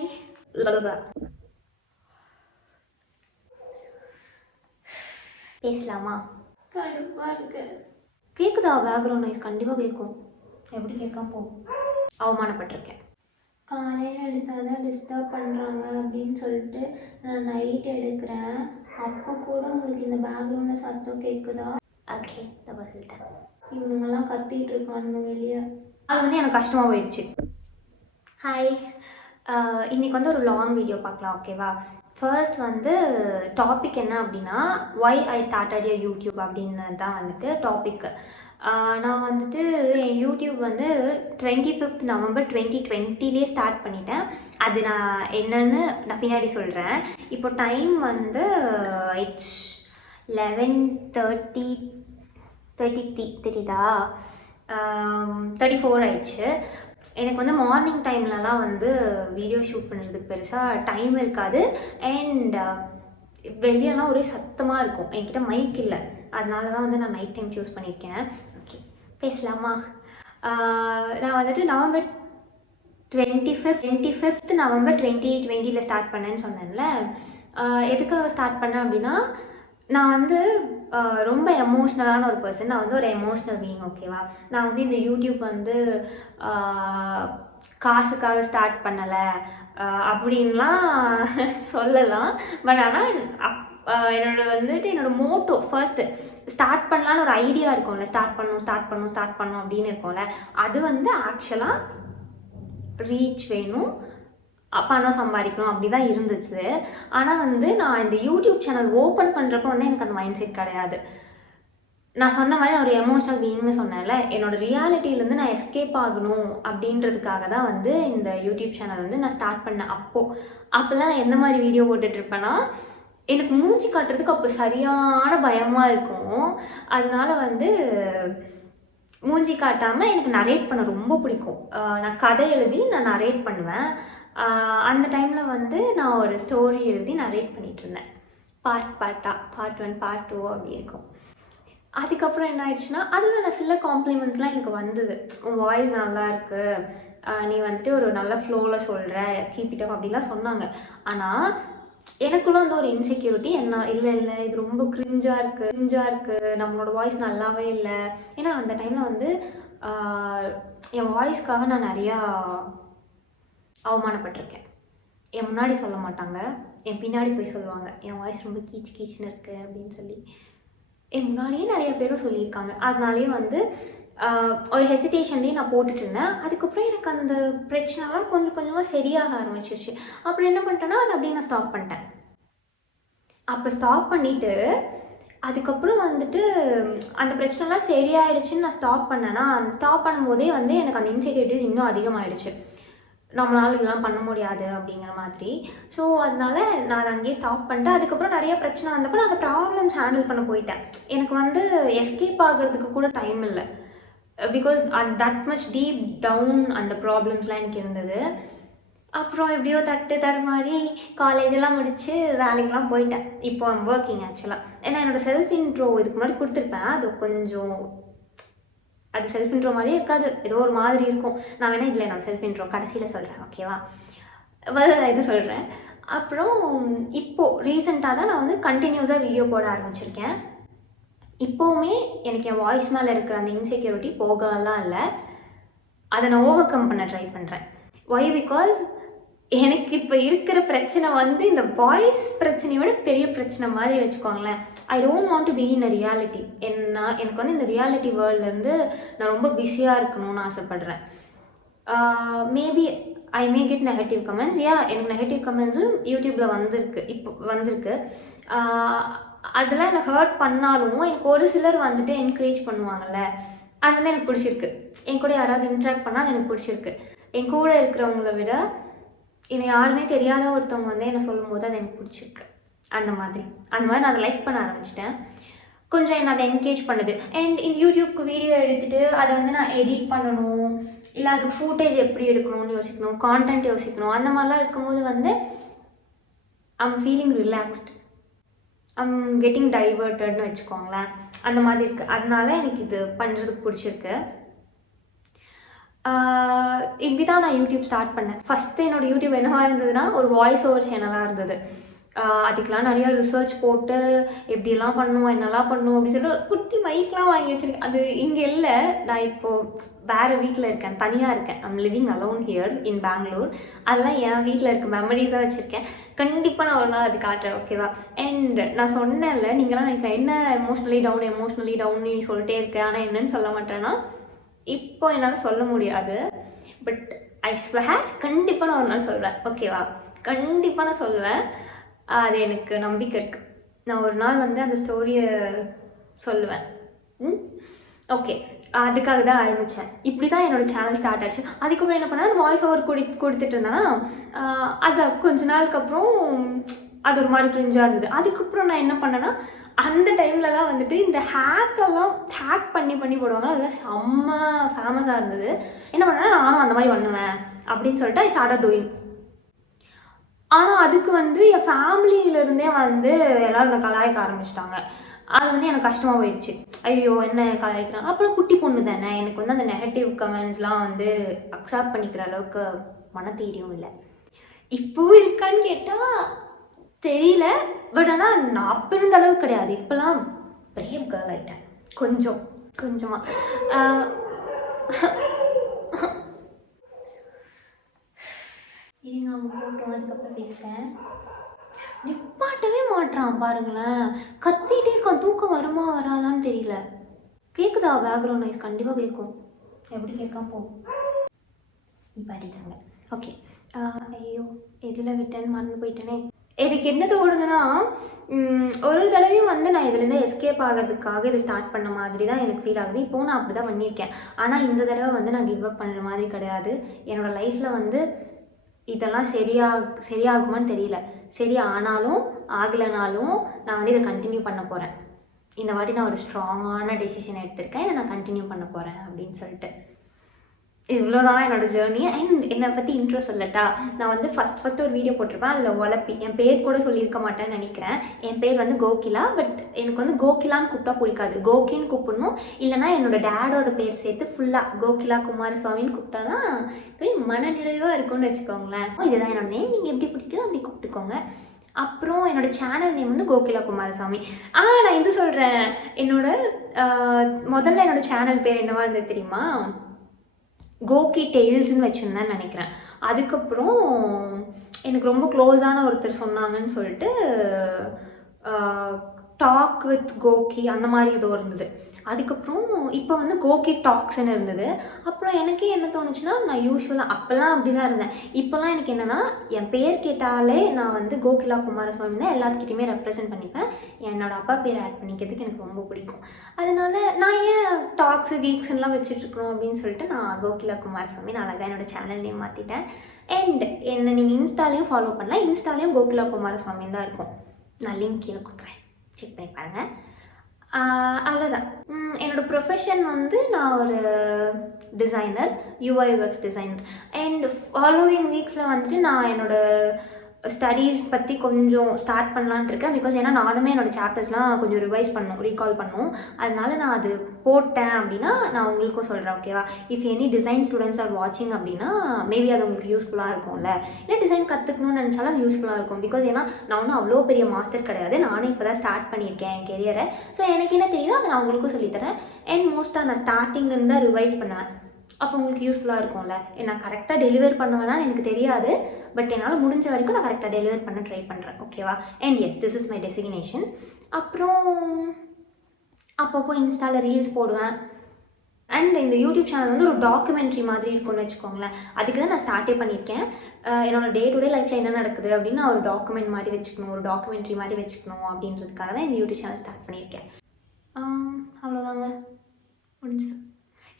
Hi. பேசலாமா? கடுப்பாக இருக்கு. கேட்குதா? பேக்ரவுண்ட் நாய்ஸ் கண்டிப்பாக கேட்கும். எப்படி கேட்காம போ. அவமானப்பட்டிருக்கேன். காலையில் எடுத்தால் தான் டிஸ்டர்ப் பண்ணுறாங்க அப்படின்னு சொல்லிட்டு நான் நைட் எடுக்கிறேன். அப்போ கூட உங்களுக்கு இந்த பேக்ரவுண்டில் சத்தம் கேட்குதா? ஓகே, தப்பா சொல்லிட்டேன். இவனுங்கெல்லாம் கத்திட்டு இருக்கானுங்க வெளியே. அது வந்து எனக்கு கஷ்டமாக போயிடுச்சு. ஹாய். இன்றைக்கி வந்து ஒரு லாங் வீடியோ பார்க்கலாம், ஓகேவா? ஃபர்ஸ்ட் வந்து டாபிக் என்ன அப்படின்னா, why I started a YouTube அப்படின்னு தான் வந்துட்டு டாபிக்கு. நான் வந்துட்டு என் யூடியூப் வந்து 25th November 2020 ஸ்டார்ட் பண்ணிட்டேன். அது நான் என்னன்னு நான் பின்னாடி சொல்கிறேன். இப்போ டைம் வந்து இட்ஸ் 11:33 தெரியுதா? 34 ஆயிடுச்சு. எனக்கு வந்து மார்னிங் டைம்லலாம் வந்து வீடியோ ஷூட் பண்ணுறதுக்கு பெருசாக டைம் இருக்காது. அண்ட் வெளியெல்லாம் ஒரே சத்தமாக இருக்கும். என்கிட்ட மைக் இல்லை, அதனால தான் வந்து நான் நைட் டைம் சூஸ் பண்ணியிருக்கேன். ஓகே, பேசலாமா? நான் வந்துட்டு November 25th November 2020 ஸ்டார்ட் பண்ணேன்னு சொன்னேன்ல. எதுக்காக ஸ்டார்ட் பண்ணேன் அப்படின்னா, நான் வந்து ரொம்ப எமோஷ்னலான ஒரு பர்சன். நான் வந்து ஒரு எமோஷ்னல் பீயிங், ஓகேவா? நான் வந்து இந்த யூடியூப் வந்து காசுக்காக ஸ்டார்ட் பண்ணலை அப்படின்லாம் சொல்லலாம். பட் ஆனால் என்னோடய மோட்டோ ஃபர்ஸ்ட்டு ஸ்டார்ட் பண்ணலான்னு ஒரு ஐடியா இருக்கும்ல, ஸ்டார்ட் பண்ணணும் அப்படின்னு இருக்கும்ல. அது வந்து ஆக்சுவலாக ரீச் வேணும், பணம் சம்பாதிக்கணும் அப்படி தான் இருந்துச்சு. ஆனால் வந்து நான் இந்த யூடியூப் சேனல் ஓப்பன் பண்ணுறப்போ வந்து எனக்கு அந்த மைண்ட் செட் கிடையாது. நான் சொன்ன மாதிரி நான் ஒரு எமோஷ்னல் பீயிங்னு சொன்னேன்ல, என்னோடய ரியாலிட்டியிலேருந்து நான் எஸ்கேப் ஆகணும் அப்படின்றதுக்காக தான் வந்து இந்த யூடியூப் சேனல் வந்து நான் ஸ்டார்ட் பண்ணேன். அப்போல்லாம் நான் எந்த மாதிரி வீடியோ போட்டுட்ருப்பேன்னா, எனக்கு மூச்சு காட்டுறதுக்கு அப்போ சரியான பயமாக இருக்கும். அதனால வந்து மூஞ்சி காட்டாமல் எனக்கு நரேட் பண்ண ரொம்ப பிடிக்கும். நான் கதை எழுதி நான் நரேட் பண்ணுவேன். அந்த டைமில் வந்து நான் ஒரு ஸ்டோரி எழுதி நரேட் பண்ணிகிட்டு இருந்தேன். பார்ட் 1 பார்ட் 2 அப்படி இருக்கும். அதுக்கப்புறம் என்ன ஆயிடுச்சுன்னா, அதில் சில காம்ப்ளிமெண்ட்ஸ்லாம் எனக்கு வந்தது. உன் வாய்ஸ் நல்லா இருக்குது, நீ வந்துட்டு ஒரு நல்ல ஃப்ளோவில் சொல்கிற, கீப் இட் அப் அப்படிலாம் சொன்னாங்க. ஆனால் எனக்குள்ள வந்து ஒரு இன்செக்யூரிட்டி, என்ன இல்லை இது ரொம்ப கிரிஞ்சாக இருக்குது, நம்மளோட வாய்ஸ் நல்லாவே இல்லை. ஏன்னா அந்த டைமில் வந்து என் வாய்ஸ்க்காக நான் நிறையா அவமானப்பட்டிருக்கேன். என் முன்னாடி சொல்ல மாட்டாங்க, என் பின்னாடி போய் சொல்லுவாங்க என் வாய்ஸ் ரொம்ப கீச்சுன்னு இருக்குது அப்படின்னு சொல்லி. என் முன்னாடியே நிறைய பேரும் சொல்லியிருக்காங்க. அதனாலேயே வந்து ஒரு ஹெசிடேஷன்லேயே நான் போட்டுட்டு இருந்தேன். அதுக்கப்புறம் எனக்கு அந்த பிரச்சனைலாம் கொஞ்சம் கொஞ்சமாக சரியாக ஆரம்பிச்சிருச்சு. அப்புறம் என்ன பண்ணிட்டேன்னா, அதை அப்படியே நான் ஸ்டாப் பண்ணிட்டேன். அப்போ ஸ்டாப் பண்ணிவிட்டு அதுக்கப்புறம் வந்துட்டு அந்த பிரச்சனைலாம் சரியாயிடுச்சுன்னு நான் ஸ்டாப் பண்ணேன்னா, அந்த ஸ்டாப் பண்ணும்போதே வந்து எனக்கு அந்த இன்செக்யூரிட்டிஸ் இன்னும் அதிகமாகிடுச்சு. நம்மளால் இதெல்லாம் பண்ண முடியாது அப்படிங்கிற மாதிரி. ஸோ அதனால நான் அதை அங்கேயே ஸ்டாப் பண்ணிட்டு, அதுக்கப்புறம் நிறைய பிரச்சனை வந்தப்போ நான் அந்த ப்ராப்ளம்ஸ் ஹேண்டில் பண்ண போயிட்டேன். எனக்கு வந்து எஸ்கேப் ஆகிறதுக்கு கூட டைம் இல்லை. Because that much deep down அந்த ப்ராப்ளம்ஸ்லாம் எனக்கு இருந்தது. அப்புறம் எப்படியோ தடுமாறி காலேஜெல்லாம் முடித்து வேலைக்கெலாம் போயிட்டேன். இப்போ ஐம் ஒர்க்கிங் ஆக்சுவலாக. ஏன்னா என்னோடய செல்ஃப் இன்ட்ரோ இதுக்கு முன்னாடி கொடுத்துருப்பேன். அது செல்ஃப் இன்ட்ரோ மாதிரியே இருக்காது, ஏதோ ஒரு மாதிரி இருக்கும். நான் வேணால் இதில் என்னோடய செல்ஃப் இன்ட்ரோ கடைசியில் சொல்கிறேன், ஓகேவா? இது சொல்கிறேன். அப்புறம் இப்போது ரீசெண்டாக தான் நான் வந்து கண்டினியூஸாக வீடியோ போட ஆரம்பிச்சிருக்கேன். இப்போவுமே எனக்கு என் வாய்ஸ் மேலே இருக்கிற அந்த இன்செக்யூரிட்டி போகலாம் இல்லை, அதை நான் ஓவர் கம் பண்ண ட்ரை பண்ணுறேன். ஒய்? பிகாஸ் எனக்கு இப்போ இருக்கிற பிரச்சனை வந்து இந்த வாய்ஸ் பிரச்சனையை விட பெரிய பிரச்சனை மாதிரி வச்சுக்கோங்களேன். I don't want to be in a reality. எனக்கு வந்து இந்த ரியாலிட்டி வேர்ல்ட்லேருந்து நான் ரொம்ப பிஸியாக இருக்கணும்னு ஆசைப்பட்றேன். Maybe I May get negative comments. எனக்கு நெகட்டிவ் கமெண்ட்ஸும் யூடியூப்பில் வந்திருக்கு. அதெல்லாம் எனக்கு ஹர்ட் பண்ணாலும் எனக்கு ஒரு சிலர் வந்துட்டு என்கரேஜ் பண்ணுவாங்கள்ல, அது வந்து எனக்கு பிடிச்சிருக்கு. என் கூட யாராவது இன்ட்ராக்ட் பண்ணால் அது எனக்கு பிடிச்சிருக்கு. என் கூட இருக்கிறவங்கள விட என்னை யாருமே தெரியாத ஒருத்தவங்க வந்து என்னை சொல்லும்போது அது எனக்கு பிடிச்சிருக்கு. அந்த மாதிரி நான் அதை லைக் பண்ண ஆரம்பிச்சிட்டேன். கொஞ்சம் என்னை அதை என்கரேஜ் பண்ணுது. அண்ட் இந்த யூடியூப்க்கு வீடியோ எடுத்துகிட்டு அதை வந்து நான் எடிட் பண்ணணும், இல்லை அதுக்கு ஃபூட்டேஜ் எப்படி எடுக்கணும்னு யோசிக்கணும், கான்டென்ட் யோசிக்கணும். அந்த மாதிரிலாம் இருக்கும்போது வந்து I'm feeling relaxed, I'm getting டைவர்ட்டட்னு வச்சுக்கோங்களேன். அந்த மாதிரி இருக்குது. அதனால எனக்கு இது பண்ணுறதுக்கு பிடிச்சிருக்கு. இப்படி தான் நான் யூடியூப் ஸ்டார்ட் பண்ணேன். ஃபஸ்ட்டு என்னோடய யூடியூப் என்னவா இருந்ததுன்னா ஒரு வாய்ஸ் ஓவர் சேனலாக இருந்தது. அதுக்கெலாம் நிறையா ரிசர்ச் போட்டு எப்படியெல்லாம் பண்ணுவோம் என்னெல்லாம் பண்ணுவோம் அப்படின்னு சொல்லிட்டு குட்டி மைக்லாம் வாங்கி வச்சுருக்கேன். அது இங்கே இல்லை, நான் இப்போது வேறு வீட்டில் இருக்கேன், தனியாக இருக்கேன். I'm living alone here in Bangalore. அதெல்லாம் என் வீட்டில் இருக்க மெமரிஸாக வச்சுருக்கேன். கண்டிப்பாக நான் ஒரு நாள் அது காட்டுறேன், ஓகேவா? அண்ட் நான் சொன்னேன்ல, நீங்களாம் நினைக்கலாம் என்ன எமோஷ்னலி டவுன் நீ சொல்லிட்டே இருக்கேன், ஆனால் என்னன்னு சொல்ல மாட்டேன்னா இப்போ என்னால் சொல்ல முடியாது. பட் ஐ ஸ்வேர் கண்டிப்பாக நான் ஒரு நாள் சொல்வேன், ஓகேவா? கண்டிப்பாக நான் சொல்வேன். அது எனக்கு நம்பிக்கை இருக்குது. நான் ஒரு நாள் வந்து அந்த ஸ்டோரியை சொல்லுவேன். ஓகே, அதுக்காக தான் ஆரம்பித்தேன். இப்படி தான் என்னோடய சேனல் ஸ்டார்ட் ஆச்சு. அதுக்கப்புறம் என்ன பண்ணேன், அந்த வாய்ஸ் ஓவர் கொடுத்துட்டு இருந்தேன்னா அது கொஞ்ச நாளுக்கு அப்புறம் அது ஒரு மாதிரி கிரிஞ்சாக இருந்தது. அதுக்கப்புறம் நான் என்ன பண்ணேன்னா, அந்த டைம்லலாம் வந்துட்டு இந்த ஹேக் பண்ணி போடுவாங்க, அதெல்லாம் செம்ம ஃபேமஸாக இருந்தது. என்ன பண்ணேன்னா, நானும் அந்த மாதிரி பண்ணுவேன் அப்படின்னு சொல்லிட்டு ஐ ஸ்டார்டட் டூயிங். ஆனால் அதுக்கு வந்து என் ஃபேமிலியிலேருந்தே வந்து எல்லோரும் என்னை கலாய்க்க ஆரம்பிச்சிட்டாங்க. அது வந்து எனக்கு கஷ்டமாக போயிடுச்சு. ஐயோ என்ன கலாய்க்கிறாங்க, அப்புறம் குட்டி பொண்ணு தானே, எனக்கு வந்து அந்த நெகட்டிவ் கமெண்ட்ஸ்லாம் வந்து அக்செப்ட் பண்ணிக்கிற அளவுக்கு மனதைரியம் இல்லை. இப்போவும் இருக்கான்னு கேட்டால் தெரியல. பட் ஆனால் நான் அப்போ இருந்த அளவுக்கு கிடையாது. இப்போலாம் பிரேவ் கேர்ள் ஆகிட்டேன், கொஞ்சமாக. சரிங்க, அவங்க போட்டோம், அதுக்கப்புறம் பேசுகிறேன். நிப்பாட்டவே மாட்டான் பாருங்களேன், கத்திகிட்டே இருக்கான். தூக்கம் வருமா வராதான்னு தெரியல. கேட்குதா பேக்ரவுண்ட் நாய்ஸ்? கண்டிப்பாக கேட்கும். எப்படி கேட்காம போ. நிப்பாட்டிட்டாங்க. ஓகே. ஐயோ எதில் விட்டேன்னு மறந்து போயிட்டேனே. எனக்கு என்ன தோணுதுன்னா, ஒரு தடவையும் வந்து நான் இதுலேருந்து எஸ்கேப் ஆகிறதுக்காக இது ஸ்டார்ட் பண்ண மாதிரி தான் எனக்கு ஃபீல் ஆகுது. இப்போது நான் அப்படி தான் பண்ணியிருக்கேன். ஆனால் இந்த தடவை வந்து நான் கிவ் அப் பண்ணுற மாதிரி கிடையாது. என்னோடய லைஃப்பில் வந்து இதெல்லாம் சரியாகுமான்னு தெரியல. சரி ஆனாலும் ஆகலைனாலும் நான் வந்து இதை கண்டினியூ பண்ண போகிறேன். இந்த வாட்டி நான் ஒரு ஸ்ட்ராங்கான டெசிஷன் எடுத்திருக்கேன், இதை நான் கண்டினியூ பண்ண போகிறேன் அப்படின்னு சொல்லிட்டு. இவ்வளோதான் என்னோடய ஜேர்னி. அண்ட் என்னை பற்றி இன்ட்ரோ சொல்லட்டா? நான் வந்து ஃபஸ்ட் ஒரு வீடியோ போட்டிருப்பேன். அதில் உழப்பி என் பேர் கூட சொல்லியிருக்க மாட்டேன்னு நினைக்கிறேன். என் பேர் வந்து கோகிலா. பட் எனக்கு வந்து கோகிலான்னு கூப்பிட்டா பிடிக்காது. கோகின்னு கூப்பிடணும், இல்லைனா என்னோடய டேடோட பேர் சேர்த்து ஃபுல்லாக கோகிலா குமாரசுவாமின்னு கூப்பிட்டானா போய் மனநிறைவாக இருக்கும்னு வச்சுக்கோங்களேன். இதுதான் என்னோட நேம், நீங்கள் எப்படி பிடிக்குதோ அப்படி கூப்பிட்டுக்கோங்க. அப்புறம் என்னோடய சேனல் நேம் வந்து கோகிலா குமாரசாமி. நான் இது சொல்கிறேன், முதல்ல என்னோடய சேனல் பேர் என்னவா இருந்தது தெரியுமா? கோகி டெய்ல்ஸ்ன்னு வச்சுருந்தேன்னு நினைக்கிறேன். அதுக்கப்புறம் எனக்கு ரொம்ப க்ளோஸான ஒருத்தர் சொன்னாங்கன்னு சொல்லிட்டு டாக் வித் கோகி அந்த மாதிரி ஏதோ இருந்தது. அதுக்கப்புறம் இப்போ வந்து கோகி டாக்ஸ்ன்னு இருந்தது. அப்புறம் எனக்கே என்ன தோணுச்சுன்னா, நான் யூஸ்வலாக அப்போல்லாம் அப்படி தான் இருந்தேன். இப்போல்லாம் எனக்கு என்னென்னா, என் பேர் கேட்டாலே நான் வந்து கோகிலா குமாரசுவாமி தான் எல்லாத்துக்கிட்டையுமே ரெப்ரசென்ட் பண்ணிப்பேன். என்னோடய அப்பா பேர் ஆட் பண்ணிக்கிறதுக்கு எனக்கு ரொம்ப பிடிக்கும். அதனால நான் ஏன் டாக்ஸு கீக்ஸ்லாம் வச்சுட்ருக்கணும் அப்படின்னு சொல்லிட்டு நான் கோகிலா குமாரசுவாமி நான் அழகாக என்னோடய சேனல் நேம் மாற்றிட்டேன். அண்ட் என்னை நீங்கள் இன்ஸ்டாலையும் ஃபாலோ பண்ணலாம். இன்ஸ்டாலையும் கோகிலா குமாரசுவாமி தான் இருக்கும். நான் லிங்க் கீழே கொடுக்குறேன், செக் பண்ணி பாருங்கள். அவ்வளோதான். என்னோடய ப்ரொஃபஷன் வந்து நான் ஒரு designer, UI/UX designer. And following வீக்ஸில் வந்துட்டு நான் என்னோடய ஸ்டடீஸ் பற்றி கொஞ்சம் ஸ்டார்ட் பண்ணலான்ட்டு இருக்கேன். பிகாஸ் ஏன்னா நானுமே என்னோடய சாப்டர்ஸ்லாம் கொஞ்சம் ரீகால் பண்ணும். அதனால நான் அது போட்டேன் அப்படின்னா நான் உங்களுக்கும் சொல்கிறேன், ஓகேவா? If any design students are வாட்சிங் அப்படின்னா மேபி அது உங்களுக்கு யூஸ்ஃபுல்லாக இருக்கும்ல. இல்லை டிசைன் கற்றுக்கணும்னு நினச்சாலும் யூஸ்ஃபுல்லாக இருக்கும். பிகாஸ் ஏன்னா நான் ஒன்றும் அவ்வளோ பெரிய மாஸ்டர் கிடையாது. நானும் இப்போ தான் ஸ்டார்ட் பண்ணியிருக்கேன் என் கெரியரை. ஸோ எனக்கு என்ன தெரியுதோ அதை நான் உங்களுக்கும் சொல்லித்தரேன். அண்ட் மோஸ்ட்டாக நான் ஸ்டார்டிங்லேருந்து தான் ரிவைஸ் பண்ணுவேன். அப்போ உங்களுக்கு யூஸ்ஃபுல்லாக இருக்கும்ல. நான் கரெக்டாக டெலிவர் பண்ணுவேனான்னு எனக்கு தெரியாது. பட் என்னால் முடிஞ்ச வரைக்கும் நான் கரெக்டாக டெலிவர் பண்ண ட்ரை பண்ணுறேன், ஓகேவா? And yes, this is my designation. அப்புறம் அப்பப்போ இன்ஸ்டாவில் ரீல்ஸ் போடுவேன். அண்ட் இந்த யூடியூப் சேனல் வந்து ஒரு டாக்குமெண்ட்ரி மாதிரி இருக்கும்னு வச்சுக்கோங்களேன். அதுக்கு தான் நான் ஸ்டார்ட்டே பண்ணியிருக்கேன். என்னோடய டே டு டே லைஃப்பில் என்ன நடக்குது அப்படின்னு நான் ஒரு டாக்குமெண்ட் மாதிரி வச்சுக்கணும், ஒரு டாக்குமெண்ட்ரி மாதிரி வச்சுக்கணும் அப்படின்றதுக்காக தான் இந்த யூடியூப் சேனல் ஸ்டார்ட் பண்ணியிருக்கேன். அவ்வளோதாங்க, முடிஞ்சு.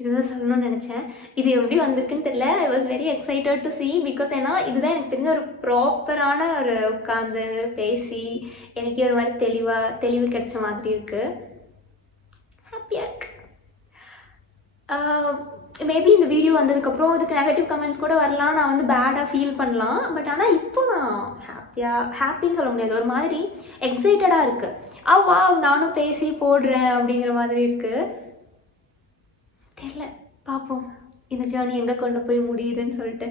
இதுதான் சொல்லணும்னு நினச்சேன். இது எப்படி வந்திருக்குன்னு தெரியல. I was very excited to C. Because ஏன்னா இதுதான் எனக்கு தெரிஞ்ச ஒரு ப்ராப்பரான ஒரு உட்காந்து பேசி எனக்கே ஒரு மாதிரி தெளிவு கிடைச்ச மாதிரி இருக்குது. ஹாப்பியாக இருக்கு. மேபி இந்த வீடியோ வந்ததுக்கப்புறம் இதுக்கு நெகட்டிவ் கமெண்ட்ஸ் கூட வரலாம், நான் வந்து பேடாக ஃபீல் பண்ணலாம். பட் ஆனால் இப்போ நான் ஹாப்பின்னு சொல்ல முடியாது, ஒரு மாதிரி எக்ஸைட்டடாக இருக்குது. வா நானும் பேசி போடுறேன் அப்படிங்கிற மாதிரி இருக்குது. தெரியல, பார்ப்போம். இந்த ஜேர்னி எங்கே கொண்டு போய் முடியுதுன்னு சொல்லிட்டு.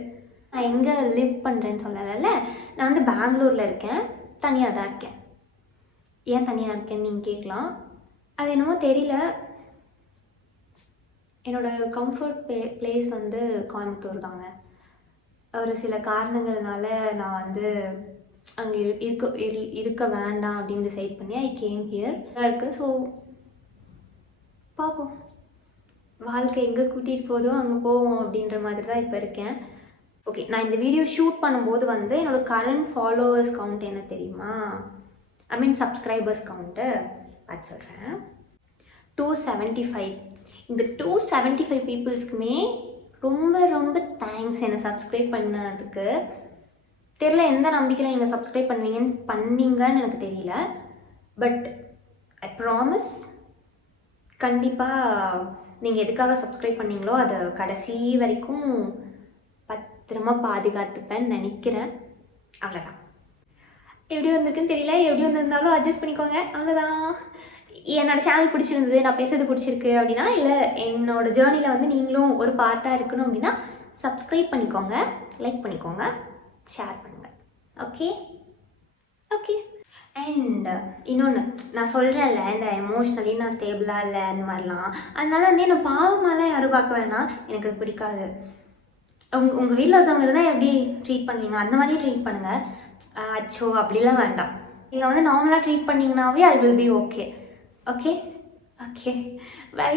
நான் எங்கே லிவ் பண்ணுறேன்னு சொல்லலைல்ல, நான் வந்து பெங்களூரில் இருக்கேன், தனியாக தான் இருக்கேன். ஏன் தனியாக இருக்கேன்னு நீங்கள் கேட்கலாம். அது என்னமோ தெரியல, என்னோடய கம்ஃபர்ட் பிளேஸ் வந்து கோயம்புத்தூர் தாங்க. ஒரு சில காரணங்கள்னால நான் வந்து அங்கே இருக்க வேண்டாம் அப்படின்னு டிசைட் பண்ணி ஐ கேம் ஹியர் இருக்குது. ஸோ பார்ப்போம், வாழ்க்கை எங்கே கூட்டிகிட்டு போதோ அங்கே போவோம் அப்படின்ற மாதிரி தான் இப்போ இருக்கேன். ஓகே, நான் இந்த வீடியோ ஷூட் பண்ணும்போது வந்து என்னோடய கரண்ட் ஃபாலோவர்ஸ் கவுண்ட் என்ன தெரியுமா? ஐ மீன் சப்ஸ்கிரைபர்ஸ் கவுண்ட்டு அது சொல்கிறேன். 275. இந்த 275 பீப்புள்ஸ்க்குமே ரொம்ப ரொம்ப தேங்க்ஸ் என்னை சப்ஸ்கிரைப் பண்ணதுக்கு. தெரில எந்த நம்பிக்கையில் நீங்கள் சப்ஸ்கிரைப் பண்ணீங்கன்னு எனக்கு தெரியல. பட் ஐ ப்ராமிஸ், கண்டிப்பாக நீங்கள் எதுக்காக சப்ஸ்கிரைப் பண்ணீங்களோ அதை கடைசி வரைக்கும் பத்திரமா பாதுகாத்துப்பேன்னு நினைக்கிறேன். அவ்வளோதான். எப்படி வந்திருக்குன்னு தெரியல, எப்படி வந்திருந்தாலும் அட்ஜஸ்ட் பண்ணிக்கோங்க, அவ்வளோதான். என்னோடய சேனல் பிடிச்சிருந்தது, நான் பேசுறது பிடிச்சிருக்கு அப்படின்னா, இல்லை என்னோடய ஜேர்னியில் வந்து நீங்களும் ஒரு பார்ட்டாக இருக்கணும் அப்படின்னா சப்ஸ்கிரைப் பண்ணிக்கோங்க, லைக் பண்ணிக்கோங்க, ஷேர் பண்ணுங்கள். Okay okay. அண்ட் இன்னொன்று நான் சொல்கிறேன்ல, இந்த எமோஷ்னலி நான் ஸ்டேபிளாக இல்லை அந்த மாதிரிலாம், அதனால வந்து என்னை பாவமாலாம் யாரும் பார்க்க வேணாம், எனக்கு அது பிடிக்காது. உங்கள் வீட்டில் ஒருத்தவங்க தான் எப்படி ட்ரீட் பண்ணுவீங்க அந்த மாதிரியே ட்ரீட் பண்ணுங்கள். அச்சோ அப்படிலாம் வேண்டாம். நீங்கள் வந்து நார்மலாக ட்ரீட் பண்ணிங்கனாவே I will be okay. Okay okay, by.